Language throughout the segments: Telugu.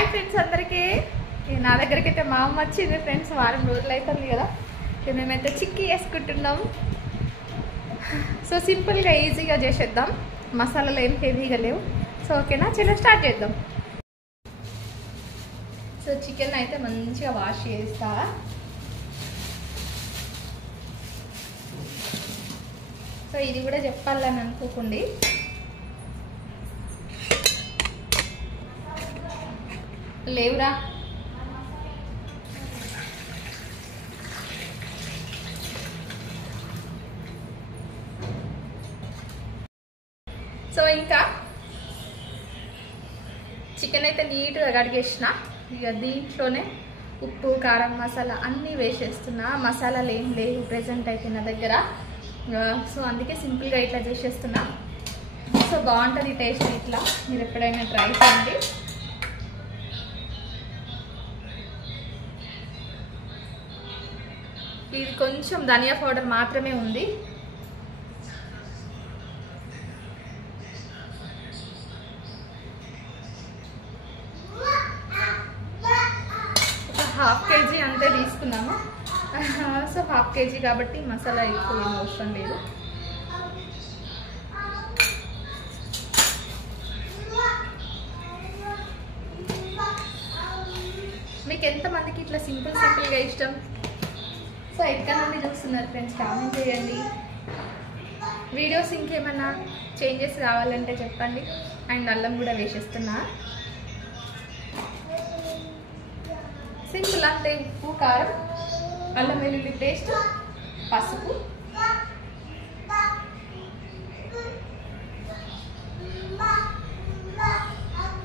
హాయ్ ఫ్రెండ్స్ అందరికీ నా దగ్గరికి అయితే మా అమ్మ వచ్చింది ఫ్రెండ్స్. వారం రోజులు అవుతుంది కదా. మేమైతే చిక్కీ వేసుకుంటున్నాం. సో సింపుల్గా ఈజీగా చేసేద్దాం. మసాలాలు ఏం హెవీగా లేవు. సో ఓకేనా, చలో స్టార్ట్ చేద్దాం. సో చికెన్ అయితే మంచిగా వాష్ చేస్తా. సో ఇది కూడా చెప్పాలని అనుకోకండి. లేవురా సో ఇంకా చికెన్ అయితే నీట్గా కడిగేసిన. ఇక దీంట్లోనే ఉప్పు కారం మసాలా అన్నీ వేసేస్తున్నా. మసాలాలు ఏం లేవు ప్రెజెంట్ అయితే నా దగ్గర. సో అందుకే సింపుల్గా ఇట్లా చేసేస్తున్నా. సో బాగుంటుంది టేస్ట్. ఇట్లా మీరు ఎప్పుడైనా ట్రై చేయండి. ఇది కొంచెం ధనియా పౌడర్ మాత్రమే ఉంది. ఒక హాఫ్ కేజీ అంతే తీసుకున్నాము. సో హాఫ్ కేజీ కాబట్టి మసాలా ఎక్కువ ఏం అవసరం లేదు. మీకు ఎంతమందికి ఇట్లా సింపుల్గా ఇష్టం? సో ఎక్కడ నుండి చూస్తున్నారు ఫ్రెండ్స్, కామెంట్ చేయండి. వీడియోస్ ఇంకేమైనా చేంజెస్ కావాలంటే చెప్పండి. అండ్ అల్లం కూడా వేసేస్తున్నా. సింపుల్ అంతే. ఉప్పు కారం అల్లం వెల్లుల్లి పేస్ట్ పసుపు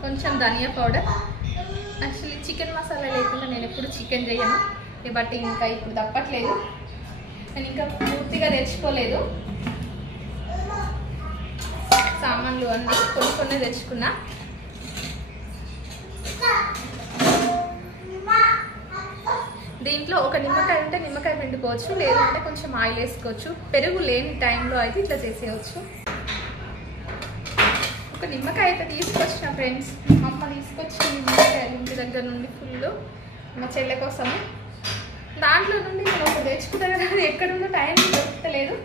కొంచెం ధనియా పౌడర్. యాక్చువల్లీ చికెన్ మసాలా లేకుండా నేను ఎప్పుడు చికెన్ చేయను. బట్ ఇంకా ఇప్పుడు తప్పట్లేదు. నేను ఇంకా పూర్తిగా తెచ్చుకోలేదు. సామాన్లు అన్నీ కొన్ని తెచ్చుకున్నా. దీంట్లో ఒక నిమ్మకాయ ఉంటే నిమ్మకాయ పిండుకోవచ్చు, లేదంటే కొంచెం ఆయిల్ వేసుకోవచ్చు. పెరుగు లేని టైంలో అయితే ఇట్లా చేసేయచ్చు. ఒక నిమ్మకాయ అయితే తీసుకొచ్చిన ఫ్రెండ్స్. అమ్మ తీసుకొచ్చిన నిమ్మకాయలు ఇంటి దగ్గర నుండి ఫుల్ మా చెల్లె కోసం. దాంట్లో నుండి నేను ఒక తెచ్చుకుంటా కదా, అది ఎక్కడుందో టైం దొరకలేదు.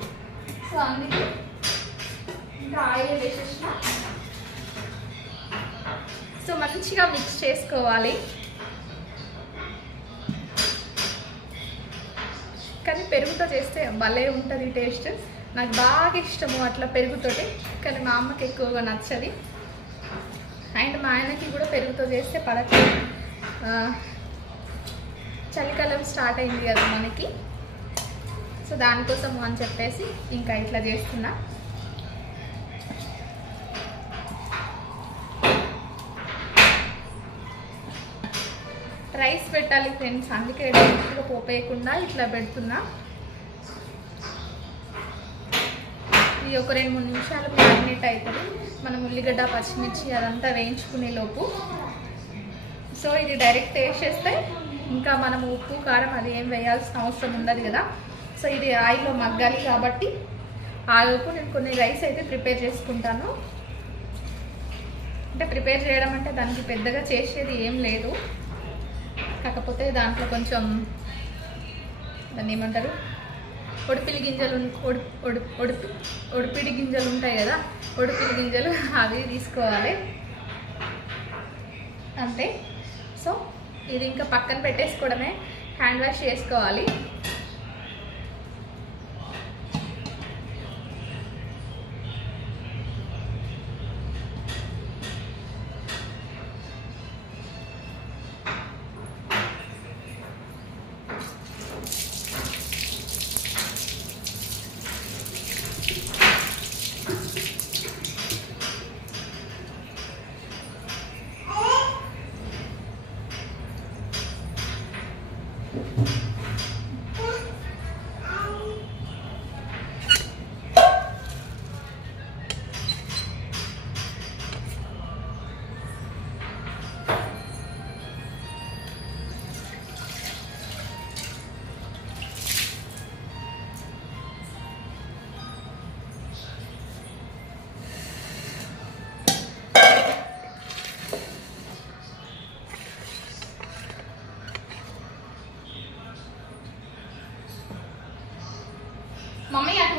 సో అందుకే ఇంకా ఆయిల్ వేసేసిన. సో మంచిగా మిక్స్ చేసుకోవాలి. కానీ పెరుగుతో చేస్తే భలే ఉంటుంది టేస్ట్. నాకు బాగా ఇష్టము అట్లా పెరుగుతోటి. కానీ మా అమ్మకి ఎక్కువగా నచ్చది. అండ్ మా ఆయనకి కూడా పెరుగుతో చేస్తే పడట్లేదు. చలికాలం స్టార్ట్ అయింది కదా మనకి. సో దానికోసం అని చెప్పేసి ఇంకా ఇట్లా చేస్తున్నా. రైస్ పెట్టాలి ఫ్రెండ్స్, అందుకే డైరెక్ట్గా పోపేయకుండా ఇట్లా పెడుతున్నా. ఇది ఒక 2-3 నిమిషాలు మ్యారినేట్ అవుతుంది. మనం ఉల్లిగడ్డ పచ్చిమిర్చి అదంతా వేయించుకునే లోపు. సో ఇది డైరెక్ట్ వేసేస్తే ఇంకా మనం ఉప్పు కారం అది ఏం వేయాల్సిన అవసరం ఉండదు కదా. సో ఇది ఆయిల్లో మగ్గాలి కాబట్టి ఆ లోపు నేను కొన్ని రైస్ అయితే ప్రిపేర్ చేసుకుంటాను. అంటే ప్రిపేర్ చేయడం అంటే దానికి పెద్దగా చేసేది ఏం లేదు. కాకపోతే దాంట్లో కొంచెం దాన్ని ఏమంటారు, ఒడిపిడి గింజలు ఉంటాయి కదా, ఒడిపిడి గింజలు అవి తీసుకోవాలి అంతే. సో ఇది ఇంకా పక్కన పెట్టేసుకోవడమే. హ్యాండ్ వాష్ చేసుకోవాలి.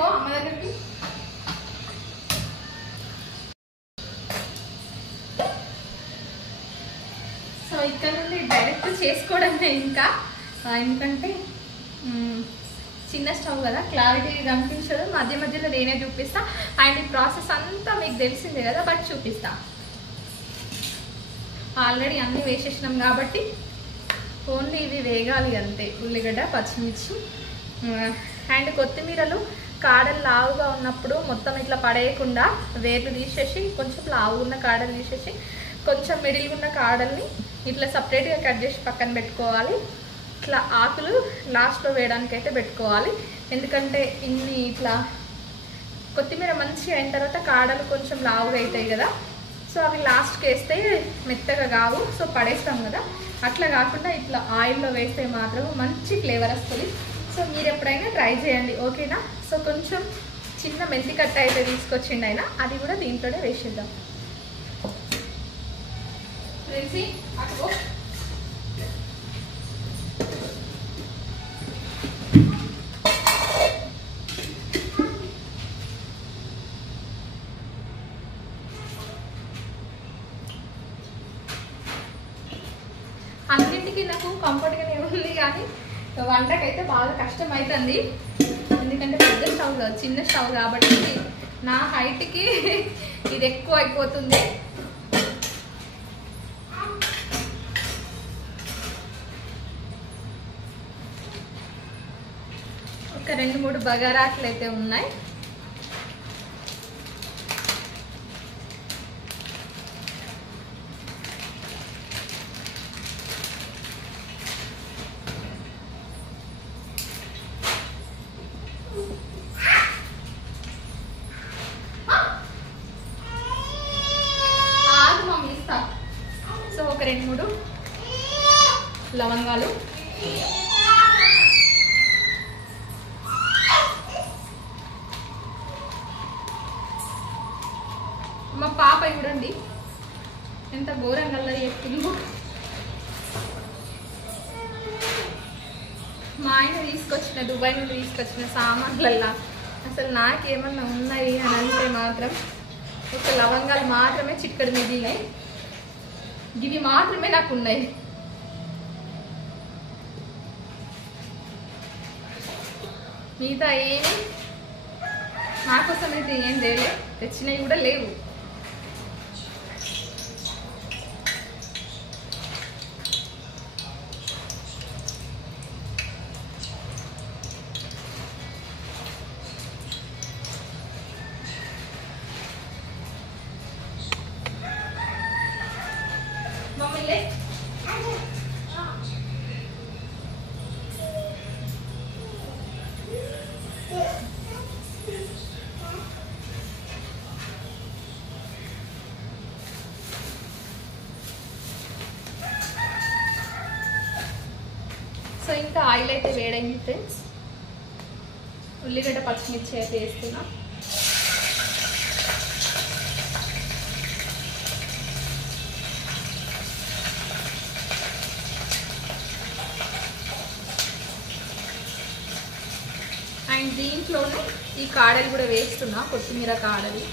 పో అమ్మ దగ్గరికి. సో ఇక్కడ నుండి డైరెక్ట్ చేసుకోవడమే ఇంకా, ఎందుకంటే చిన్న స్టవ్ కదా క్లారిటీ కనిపించదు, మధ్య మధ్యలో నేనే చూపిస్తా. అండ్ ఈ ప్రాసెస్ అంతా మీకు తెలిసిందే కదా, బట్ చూపిస్తా. ఆల్రెడీ అన్నీ వేసేసినాం కాబట్టి ఓన్లీ ఇవి వేగాలి అంతే. ఉల్లిగడ్డ, పచ్చిమిర్చి అండ్ కొత్తిమీరలు కాడలు లావుగా ఉన్నప్పుడు మొత్తం ఇట్లా పడేయకుండా వేర్లు తీసేసి, కొంచెం లావు ఉన్న కాడలు తీసేసి, కొంచెం మిడిల్ ఉన్న కాడల్ని ఇట్లా సపరేట్గా కట్ చేసి పక్కన పెట్టుకోవాలి. ఇట్లా ఆకులు లాస్ట్లో వేయడానికి అయితే పెట్టుకోవాలి. ఎందుకంటే ఇన్ని ఇట్లా కొత్తిమీర మంచిగా అయిన తర్వాత కాడలు కొంచెం లావుగా అవుతాయి కదా, సో అవి లాస్ట్కి వేస్తే మెత్తగా కావు, సో పడేస్తాం కదా. అట్లా కాకుండా ఇట్లా ఆయిల్లో వేస్తే మాత్రం మంచి ఫ్లేవర్ వస్తుంది. సో మీరు ఎప్పుడైనా ట్రై చేయండి, ఓకేనా. సో కొంచెం చిన్న మెంతి కట్ట అయితే తీసుకొచ్చిండు ఆయన, అది కూడా దీంట్లోనే వేసేద్దాం. అటుకో అన్నింటికి నాకు కంఫర్ట్గానే ఉంది, కానీ వంటకైతే బాగా కష్టం అవుతుంది. ఎందుకంటే పెద్ద స్టవ్ కాదు, చిన్న స్టవ్ కాబట్టి నా హైట్కి ఇది ఎక్కువ అయిపోతుంది. ఒక 2-3 బగారాట్లు అయితే ఉన్నాయి. సో ఒక 2-3 లవంగాలు, మా పాప చూడండి ఎంత ఘోరంగా అల్లరి చెప్తుందో. మా ఆయన తీసుకొచ్చిన దుబాయ్ నుండి తీసుకొచ్చిన సామాన్లల్లా అసలు నాకేమన్నా ఉన్నాయి అని అంటే మాత్రం ఒక లవంగాలు మాత్రమే చిక్కడి మిగిలినాయి, ఇవి మాత్రమే నాకు ఉన్నాయి. మిగతా ఏమి నాకోసం అయితే ఏం లేవు, తెచ్చినవి కూడా లేవు. మమ్మీ సో ఇంకా ఆయిల్ అయితే వేడైంది ఫ్రెండ్స్. ఉల్లిగడ్డ పచ్చిమిర్చి అయితే వేస్తున్నా. అండ్ దీంట్లోనే ఈ కాడలు కూడా వేస్తున్నా, కొత్తిమీర కాడలు.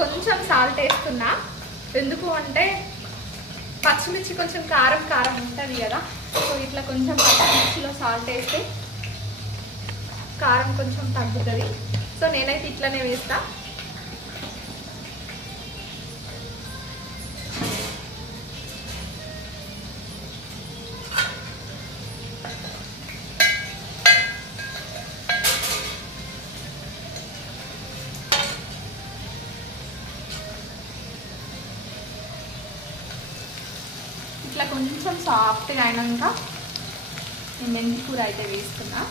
కొంచెం సాల్ట్ వేస్తున్నా, ఎందుకు అంటే పచ్చిమిర్చి కొంచెం కారం కారం ఉంటుంది కదా, సో ఇట్లా కొంచెం పచ్చిమిర్చిలో సాల్ట్ వేస్తే కారం కొంచెం తగ్గుతుంది. సో నేనైతే ఇట్లనే వేస్తా. ఇట్లా కొంచెం సాఫ్ట్గా అయినాక నేను మెంతి కూర అయితే వేస్తున్నా.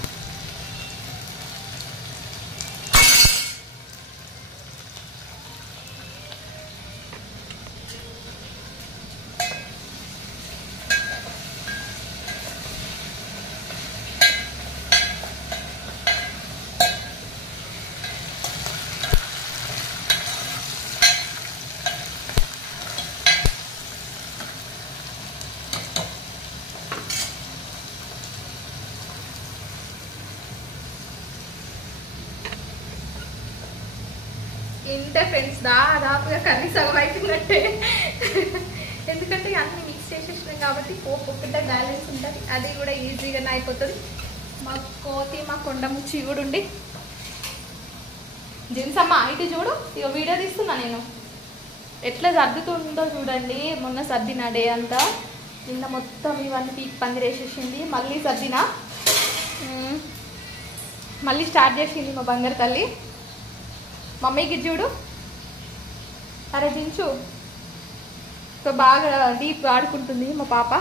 ఇంతే ఫ్రెండ్స్, దాదాపుగా కర్రీ సగం అవుతున్నట్టే. ఎందుకంటే అన్ని మిక్స్ చేసేసినాం కాబట్టి పోపు ఒక్కటే బ్యాలెన్స్ ఉంటుంది, అది కూడా ఈజీగానే అయిపోతుంది. మా కోతి మా కొండముచ్చి కూడా ఉండి జిన్సమ్మ ఇటు చూడు, ఇక వీడియో తీస్తున్నా నేను ఎట్లా సర్దుతుందో చూడండి. మొన్న సర్దిన డే అంతా, నిన్న మొత్తం ఇవన్నీ పీక్ పందిరేసేసింది. మళ్ళీ సర్దిన, మళ్ళీ స్టార్ట్ చేసింది మా బంగారు తల్లి. మమ్మీకి చూడు, అరే దించు, బాగా డీప్ ఆడుకుంటుంది మా పాప.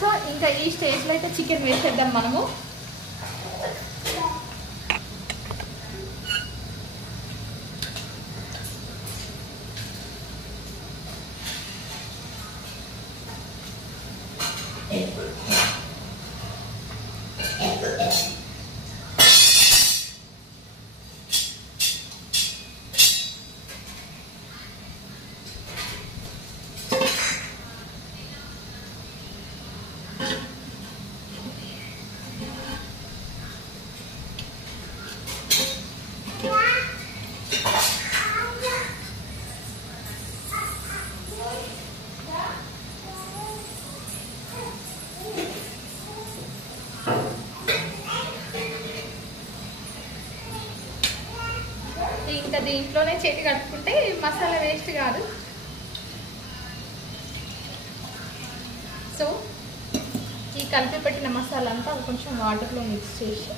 సో ఇంకా ఈ స్టేజ్లో అయితే చికెన్ వేసేద్దాం మనము. ఇంకా దీంట్లోనే చేతి కట్టుకుంటే మసాలా వేస్ట్ కాదు. సో ఈ కలిపి పెట్టిన మసాలా అంతా కొంచెం వాటర్లో మిక్స్ చేసి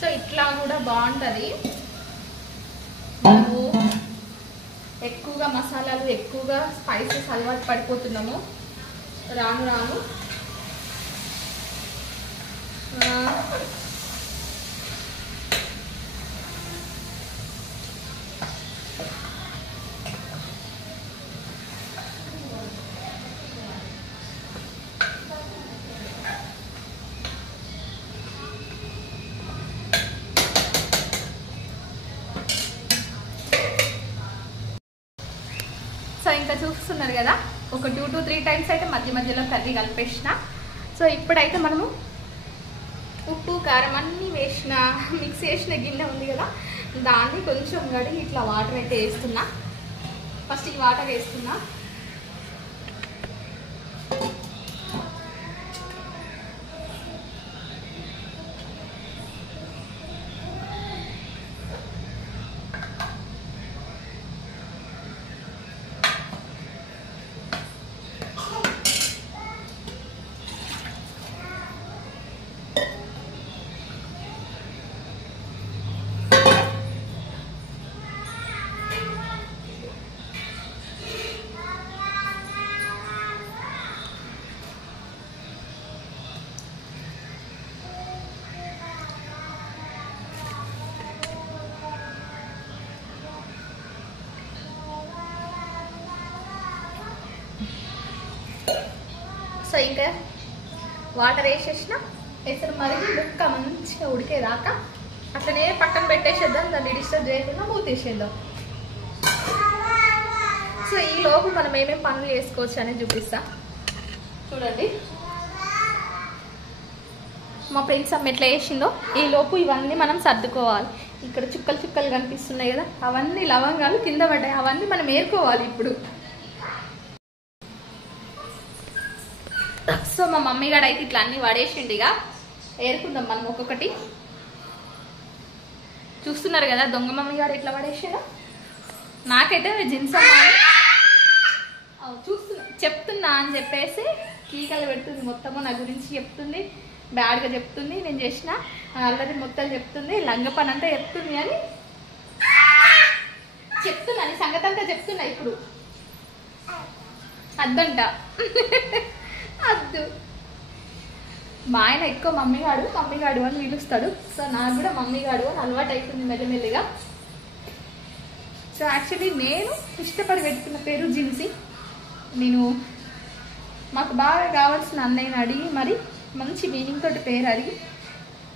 సో ఇట్లా కూడా బాగుంటుంది. మనము ఎక్కువగా మసాలాలు ఎక్కువగా స్పైసెస్ అలవాటు పడిపోతున్నాము రాను రాను. సో ఇంకా చూస్తున్నారు కదా, ఒక 2 to 3 టైమ్స్ అయితే మధ్య మధ్యలో కర్రీ కలిపేసిన. సో ఇప్పుడైతే మనము ఉప్పు కారం అన్నీ వేసిన మిక్స్ చేసిన గిన్నె ఉంది కదా, దాన్ని కొంచెం కడిగి ఇట్లా వాటర్ అయితే వేస్తున్నా. ఫస్ట్ ఈ వాటర్ వేస్తున్నా. సో ఇంకా వాటర్ వేసేసిన, ఎసరు మరిగి ముక్క మంచిగా ఉడికేదాకా అట్లనే పక్కన పెట్టేసేద్దాం, దాన్ని డిస్టర్బ్ చేయకుండా మూతేసేద్దాం. సో ఈ లోపు మనం ఏమేమి పనులు చేసుకోవచ్చు అనేది చూపిస్తా చూడండి. మా ఫ్రెండ్స్ అమ్మ ఎట్లా వేసిందో, ఈ లోపు ఇవన్నీ మనం సర్దుకోవాలి. ఇక్కడ చుక్కలు చుక్కలు కనిపిస్తున్నాయి కదా, అవన్నీ లవంగాలు కింద పడ్డాయి, అవన్నీ మనం ఏరుకోవాలి ఇప్పుడు. సో మా మమ్మీ గారు అయితే ఇట్లా అన్ని పడేసిండిగా, ఏరుకుందాం మనం ఒక్కొక్కటి. చూస్తున్నారు కదా దొంగ మమ్మీ గారు ఎట్లా పడేసారా. నాకైతే జిన్సమ్మ చెప్తున్నా అని చెప్పేసి కీకలు పెడుతుంది, మొత్తము నా గురించి చెప్తుంది, బ్యాడ్గా చెప్తుంది. నేను చేసిన ఆల్రెడీ మొత్తం చెప్తుంది, లంగ పని అంతా చెప్తుంది అని చెప్తున్నా, నీ సంగతి అంతా చెప్తున్నా. ఇప్పుడు అద్దంట అద్దు. మా ఆయన ఎక్కువ మమ్మీగాడు అని పిలుస్తాడు. సో నాకు కూడా మమ్మీగాడు అని అలవాటు అవుతుంది మెల్లిమెల్లిగా. సో యాక్చువల్లీ నేను ఇష్టపడి పెట్టుకున్న పేరు జిన్సీ. నేను మాకు బాగా కావాల్సిన అన్నయ్యని అడిగి మరి మంచి మీనింగ్ తోటి పేరు అడిగి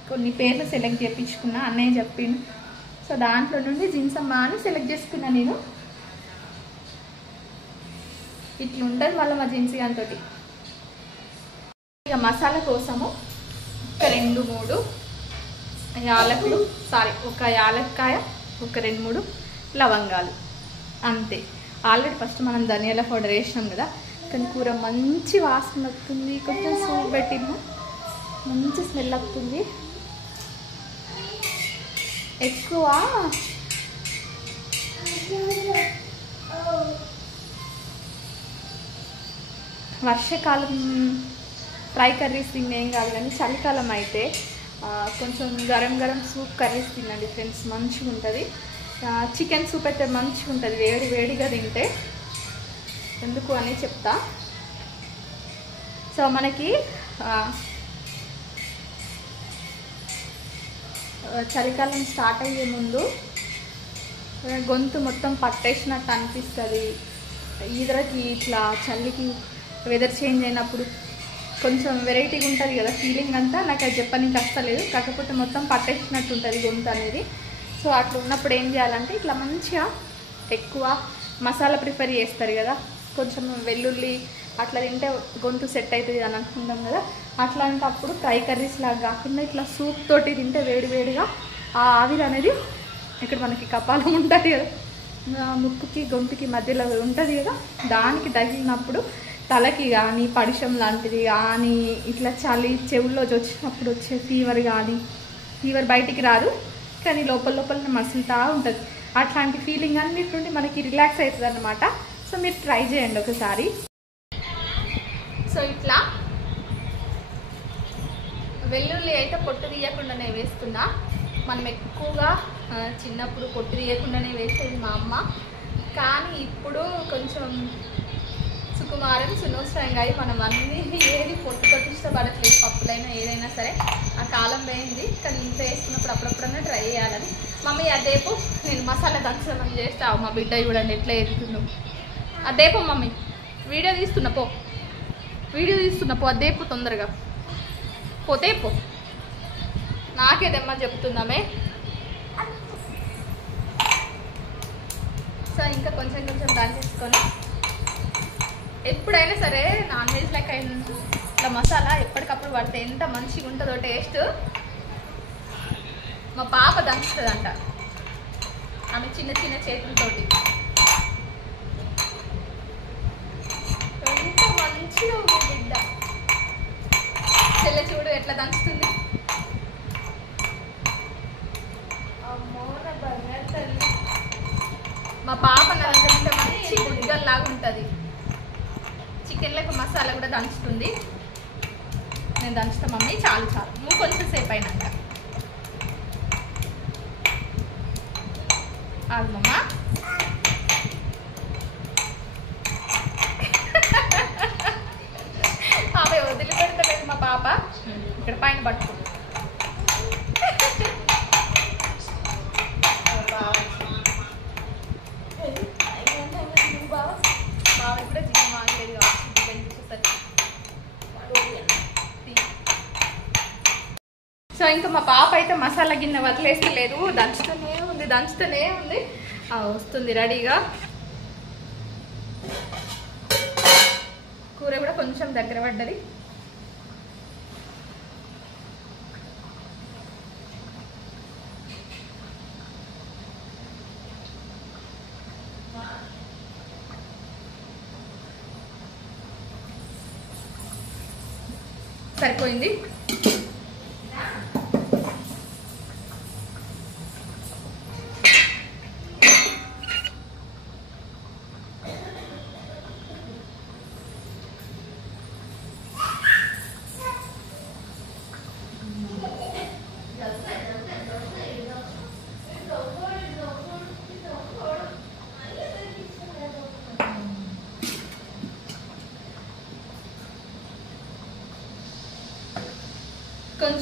కొన్ని పేర్లు సెలెక్ట్ చేయించుకున్నా. అన్నయ్య చెప్పిండు. సో దాంట్లో నుండి జిన్సమ్మ అని సెలెక్ట్ చేసుకున్నా నేను. ఇట్లా ఉంటుంది మళ్ళీ మా జిన్సీ అంతటి. ఇక మసాలా కోసము ఒక 2-3 యాలకులు, ఒక యాలక్కాయ, ఒక 2-3 లవంగాలు అంతే. ఆల్రెడీ ఫస్ట్ మనం ధనియాల పౌడర్ వేసినాం కదా, కానీ కూర మంచి వాసన వస్తుంది. కొంచెం సూప్ పెట్టినా మంచి స్మెల్ వస్తుంది. ఎక్కువ వర్షాకాలం ఫ్రై కర్రీస్ తినేం కాదు, కానీ చలికాలం అయితే కొంచెం గరం సూప్ కర్రీస్ తినండి ఫ్రెండ్స్, మంచిగా ఉంటుంది. చికెన్ సూప్ అయితే మంచిగా ఉంటుంది వేడిగా తింటే. ఎందుకు అని చెప్తా. సో మనకి చలికాలం స్టార్ట్ అయ్యే ముందు గొంతు మొత్తం పట్టేసినట్టు అనిపిస్తుంది. ఈదరకి ఇట్లా చలికి వెదర్ చేంజ్ అయినప్పుడు కొంచెం వెరైటీగా ఉంటుంది కదా ఫీలింగ్ అంతా. నాకు అది చెప్పడానికి వస్తలేదు, కాకపోతే మొత్తం పట్టేసినట్టు ఉంటుంది గొంతు అనేది. సో అట్లా ఉన్నప్పుడు ఏం చేయాలంటే ఇట్లా మంచిగా ఎక్కువ మసాలా ప్రిఫర్ చేస్తారు కదా, కొంచెం వెల్లుల్లి అట్లా తింటే గొంతు సెట్ అవుతుంది అని అనుకుంటాం కదా. అట్లాంటప్పుడు ఫ్రై కర్రీస్ లాగా కాకుండా ఇట్లా సూప్ తోటి తింటే వేడిగా ఆ ఆవిరి అనేది ఇక్కడ మనకి కపాలం ఉంటుంది కదా, ముక్కుకి గొంతుకి మధ్యలో ఉంటుంది కదా, దానికి తగిలినప్పుడు తలకి కానీ పడిషం లాంటిది కానీ ఇట్లా చలి చెవుల్లో వచ్చినప్పుడు వచ్చే ఫీవర్ కానీ, ఫీవర్ బయటికి రాదు కానీ లోపల మసులుతూ ఉంటుంది. అట్లాంటి ఫీలింగ్ అన్నిటి నుండి మనకి రిలాక్స్ అవుతుంది అన్నమాట. సో మీరు ట్రై చేయండి ఒకసారి. సో ఇట్లా వెల్లుల్లి అయితే పొట్టు తీయకుండానే వేస్తున్నా. మనం ఎక్కువగా చిన్నప్పుడు పొట్టు తీయకుండానే వేసేది మా అమ్మ, కానీ ఇప్పుడు కొంచెం సుకుమారం సునోత్సవంగా మనం అన్నీ ఏది పొట్టు ఇష్టపడట్లేదు. పప్పులైనా ఏదైనా సరే ఆ కాలం పోయింది. కానీ ఇంట్లో వేసుకున్నప్పుడు అప్పుడప్పుడన్నా ట్రై చేయాలని. మమ్మీ అదేపు నేను మసాలా దంచమని చేస్తావు. మా బిడ్డ చూడండి ఎట్లా ఎదుగుతున్నావు. అదేపో మమ్మీ వీడియో తీస్తున్నా పో అదేపు తొందరగా పోతే పో. నాకేదమ్మా చెప్తున్నామే. సో ఇంకా కొంచెం దంచేసుకొని ఎప్పుడైనా సరే నాన్ వెజ్ లెక్క అయినా ఇట్లా మసాలా ఎప్పటికప్పుడు పడితే ఎంత మంచిగా ఉంటుందో టేస్ట్. మా పాప దంచుతుందంట ఆమె చిన్న చేతులతోటి. ఎంత మంచిగా ఉంది బిడ్డ. చెల్లె చూడు ఎట్లా దంచుతుంది. అమ్మో నా బంగారు తల్లి. మా పాప నా దగ్గర మంచి గుడ్డల్లాగా ఉంటుంది. చికెన్లకు మసాలా కూడా దంచుతుంది. నేను దంచుతా మమ్మీ. చాలు నువ్వు కొంచెం సేపు అయినాక ఆగమ్మ. ఆమె వదిలిపెడతలేదు మా పాప. ఇక్కడ పైన పట్టుకుంది. బావ కూడా జీవం ఆగలేదు కావచ్చు. సో ఇంకా మా పాప అయితే మసాలా గిన్నె వదిలేస్తలేదు, దంచుతూనే ఉంది. వస్తుంది రెడీగా. కూర కూడా కొంచెం దగ్గర పడ్డది. సరిపోయింది.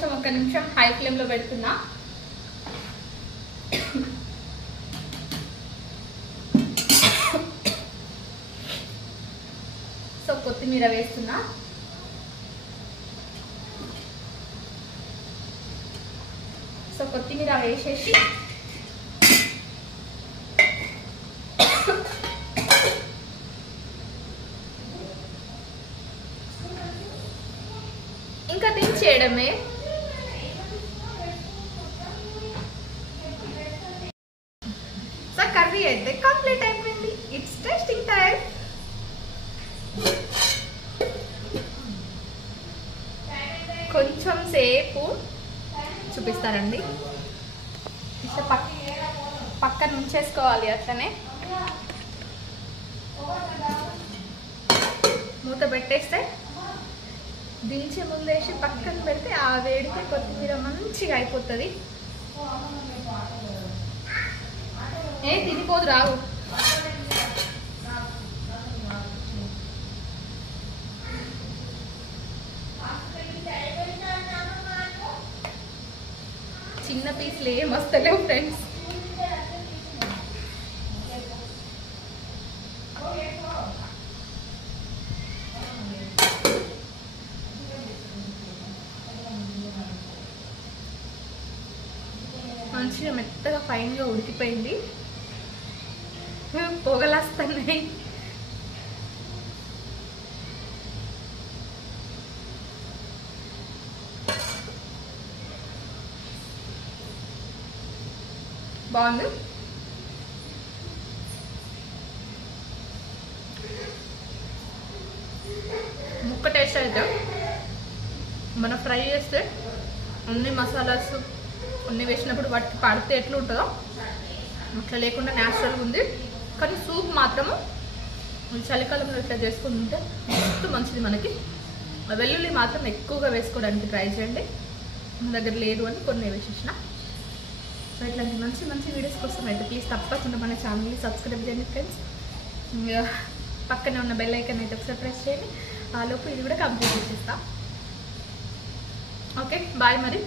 కొంచెం 1 నిమిషం హై ఫ్లేమ్లో పెడుతున్నా. సో కొత్తిమీర వేస్తున్నా. సో కొత్తిమీర వేసేసి ఇంకా దించేయడమే. సో కర్రీ అయితే కంప్లీట్ అయిపోయింది. It's tasting time. కొంచెం సేపు చూపిస్తారండి. పక్కన ఉంచేసుకోవాలి. అట్లనే మూత పెట్టేస్తే దించే ముందేసి పక్కన పెడితే ఆ వేడికి కొత్తిమీర మంచిగా అయిపోతుంది. తినిపోదు రావు. చిన్న పీస్లు ఏం వస్తలేవు ఫ్రెండ్స్. మంచిగా మెత్తగా ఫైన్గా ఉడికిపోయింది. పొగలేస్తున్నాయి. బాగుంది. ముక్క టేస్ట్ అయితే మనం ఫ్రై చేస్తే అన్ని మసాలాస్ అన్నీ వేసినప్పుడు వాటికి పడితే ఎట్లా ఉంటుందో అట్లా లేకుండా న్యాచురల్గా ఉంది. కానీ సూప్ మాత్రము చలికాలంలో ఇట్లా చేసుకుని ఉంటే మస్తు మంచిది మనకి. వెల్లుల్లి మాత్రం ఎక్కువగా వేసుకోవడానికి ట్రై చేయండి. మన దగ్గర లేదు అని కొన్ని వేసేసిన. సో ఇట్లాంటి మంచి మంచి వీడియోస్ కోసం అయితే ప్లీజ్ తప్పకుండా మన ఛానల్ని సబ్స్క్రైబ్ చేయండి ఫ్రెండ్స్. పక్కనే ఉన్న బెల్ ఐకాన్ అయితే ఒకసారి ప్రెస్ చేయండి. ఆ లోపు ఇది కూడా కంప్లీట్ చేసేస్తా. ఓకే బాయ్ మరి.